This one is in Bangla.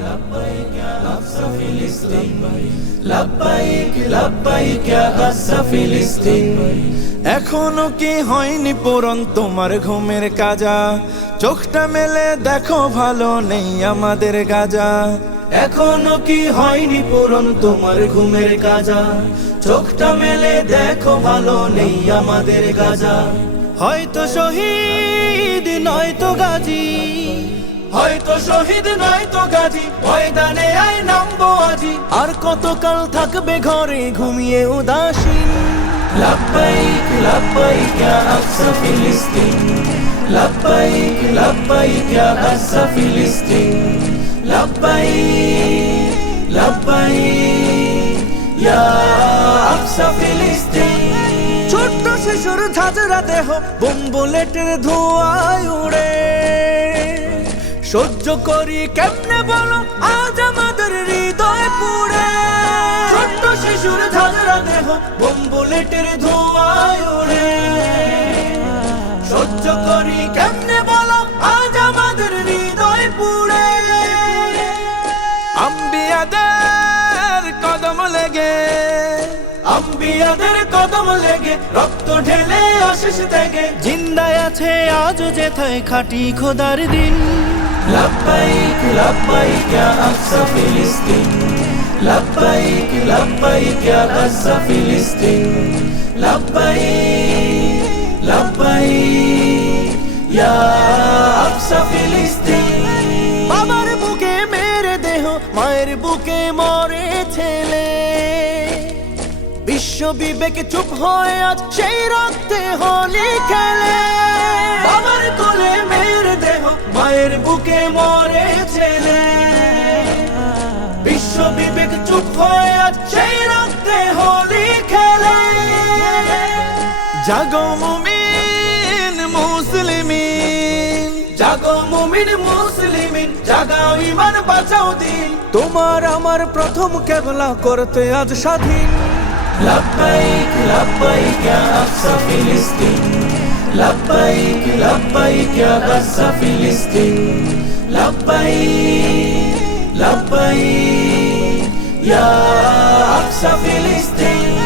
لبيك يا أقصى فلسطين لبيك لبيك يا أقصى فلسطين এখনো কি হয়নি পূরণ তোমার ঘুমের কাজা চোখটা মেলে দেখো ভালো নেই আমাদের গাজা এখনো কি হয়নি পূরণ তোমার ঘুমের কাজা চোখটা মেলে দেখো ভালো নেই আমাদের গাজা হয়তো শহীদ নয়তো গাজী হয়তো শহীদ নয় তো গাজী ময়দানে আয় নামবো আজি আর কতকাল থাকবে ঘরে ঘুমিয়ে উদাসীন لبيك لبيك يا أقصى فلسطين لبيك لبيك يا أقصى فلسطين لبيك لبيك يا أقصى فلسطين ছোট্ট শিশুর ঝাঁঝরা দেহ বোম বুলেটের ধোঁয়ায় উড়ে সহ্য করি কেমনে বলো? আজ আমাদের হৃদয় পুড়ে। ছোট্ট শিশুর ঝাঁঝরা দেহ বোম বুলেটের ধোঁয়ায় উড়ে সহ্য করি কেমনে বলো? আজ আমাদের হৃদয় পুড়ে। আম্বিয়াদের কদম লেগে, আম্বিয়াদের কদম লেগে রক্ত ঢেলে অশেষ থেকে জিন্দায় আছে আজও যেথায় খাটি খোদার দিন। لبيك لبيك يا أقصى فلسطين لبيك لبيك يا أقصى فلسطين لبيك لبيك يا أقصى فلسطين বাবার বুকে মেরে দেহ মায়ের বুকে মরে ছেলে বিশ্ব বিবেক চুপ হয়ে আজ সেই রক্তে হোলি খেলে বাবার কোলে মেয়ের দেহ মায়ের বুকে মরে ছেলে বিশ্ব বিবেক চুপ হয়ে আজ সেই রক্তে হোলি খেলে জাগো মুমিন মুসলিমিন জাগো মুমিন মুসলিমিন জাগাও ইমান বাঁচাও দিন তোমার আমার প্রথম কেবলা করতে আজ স্বাধীন لبيك لبيك يا أقصى فلسطين لبيك لبيك يا أقصى فلسطين لبيك لبيك يا أقصى فلسطين